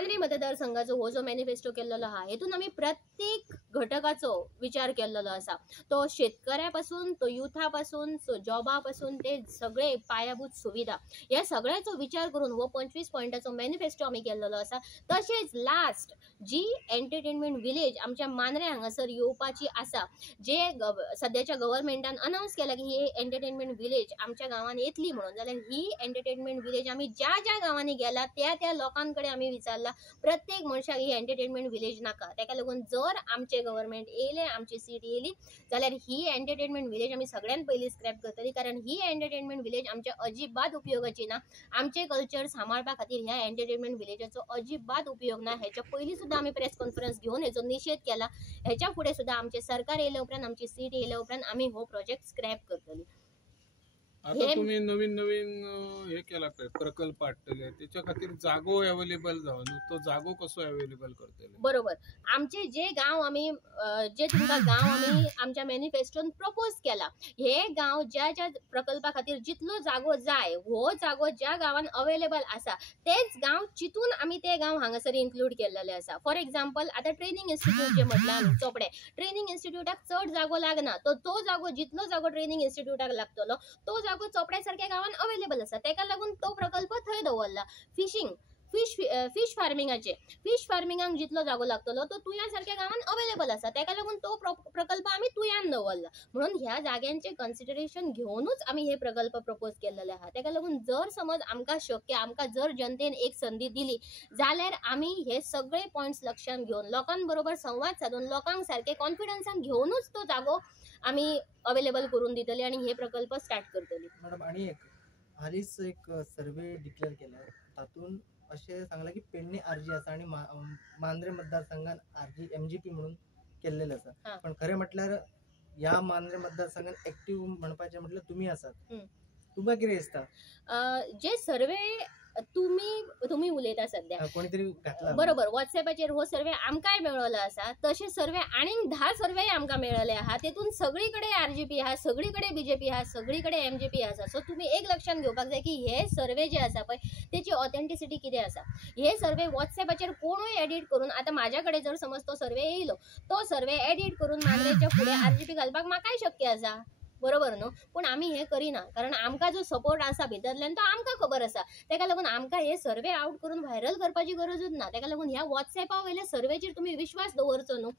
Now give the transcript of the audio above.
मांद्रे मतदारसंघाचो हो जो मॅनिफेस्टो केलेलो आहा हेतून आम्ही प्रत्येक घटकाचो विचार केलेलो असा. तो शेतकऱ्यापासून, तो युथापासून, तो जॉबापासून ते सगळे पायाभूत सुविधा या सगळ्याचो विचार करून हो 25 पॉइंटाचो मॅनिफेस्टो आम्ही केलेलो असा. तसेच लास्ट जी एंटरटेनमेंट विलेज आमच्या मांद्रे हांगासर येवपाची आसा, जे सध्याच्या गव्हर्नमेंटान अनाउन्स केला की ही एंटरटेनमेंट विलेज आमच्या गावात येतली म्हणून, जाल्यार ही एंटरटेनमेंट विलेज आम्ही ज्या ज्या गावांनी गेला त्या लोकांकडे आम्ही विचारला, प्रत्येक मनशाक ही एंटरटेनमेंट विलेज नाका. ताका लागून जर आमचे गव्हर्नमेंट येयले, आमची सीट येयली जाल्यार ही एंटरटेनमेंट विलेज आम्ही सगळ्यात पयली स्क्रॅप करतली, कारण ही एंटरटेनमेंट विलेज आमच्या अजिबात उपयोगाची ना. आमचे कल्चर सांबाळपा खातीर ह्या एंटरटेनमेंट विलेजाचो अजिबात उपयोग ना. ह्याच्या पयलीं सुद्धा आम्ही प्रेस कॉन्फरन्स घेऊन हेचो निषेध केला. ह्याच्या फुडें सुद्धा आमचे सरकार येयल्या उपरांत, आमची सीट येयल्या उपरांत आम्ही हो प्रोजेक्ट स्क्रॅप करतली. आता तुम्ही नवीन नवीन हे केला काय प्रकल्प हाडटले त्याच्या खातीर जागो अवेलेबल जावन तो जागो कसो अवेलेबल करतले? बरोबर. आमचे जे गाव आम्ही जे तुमकां गाव आम्ही आमच्या मॅनिफेस्टोन प्रपोज केला, हे गाव ज्या ज्या प्रकल्पा खातीर जितलो जागो जाय, हो जागो ज्या गावान अवेलेबल आसा तेच गाव चितून आम्ही ते गाव हांगासर इन्क्लूड केलेले आसा. फॉर एक्झाम्पल आता ट्रेनिंग इन्स्टिट्यूट जे म्हटलें आमी चोपडे, ट्रेनिंग इन्स्टिट्यूटाक चड जागो लागना, तो जागो जितलो जागो ट्रेनिंग इन्स्टिट्यूटाक लागतलो तो जागो चोपड्या सारख्या गावान अवेलेबल आसा. ताका लागून तो प्रकल्प थंय दवरला. फिश फार्मिंगाक जितलो जागो लागतलो तो तुया सारख्या गावान अवेलेबल आसा. ताका लागून तो प्रकल्प आम्ही तुयान दवरला. म्हणून ह्या जाग्यांचे कन्सिडरेशन घेऊनच आम्ही हे प्रकल्प प्रपोज केलेले आहात. ताका लागून जर समज आमकां शक्य, आमकां जर जनतेन एक संधी दिली जाल्यार आम्ही हे सगळे पॉइंट्स लक्षात घेऊन लोकांबरोबर संवाद साधून लोकांक सारखे कॉन्फिडन्सान घेऊनच तो जागो आम्ही अवेलेबल करून दितली आणि हे प्रकल्प स्टार्ट करतली. मॅडम आणि एक हालीच एक सर्वे डिक्लेअर केला, तातून असे सांगला की पेडणे आरजी आसा आणि मांद्रे मतदारसंघात आरजी MGP म्हणून केलेले आसा. पण खरे म्हटल्यार या मांद्रे मतदारसंघात ऍक्टिव्ह म्हणपाचे म्हटल्यार तुम्ही आसात. तुमकां कितें दिसता जे सर्वे तुम्ही उलयता सध्या कोणीतरी घातला? बरोबर. व्हॉट्सएपाचेर हो सर्वे आमकांय मेळ्ळो आसा. तसे सर्वे आनीक 10 सर्वे आमकां मेळ्ळले आहा. तेतून सगळीकडे RGP आहा, सगळीकडे BJP आहा, सगळीकडे MJP आसा. सो तुम्ही एक लक्षात घेवपाक जाय की हे सर्वे जे आसा पळय त्याची ऑथेंटिसिटी कितें आसा. हे सर्वे व्हॉट्सएपाचेर कोणूय एडिट करून, आता माझ्याकडे जर समज तो सर्वे येयलो, तो सर्वे एडिट करून मांद्रेच्या फुडें RGP घालपाक म्हाकाय शक्य आसा. बरोबर न्हू. पण आम्ही हे करिना, कारण आमकां जो सपोर्ट आसा भितरल्यान तो आमकां खबर आसा. ताका लागून आमकां हे सर्वे आउट करून व्हायरल करपाची गरजूच ना. ताका लागून ह्या व्हॉट्सएपा वयल्या सर्वेचेर तुम्ही विश्वास दवरचो न्हू.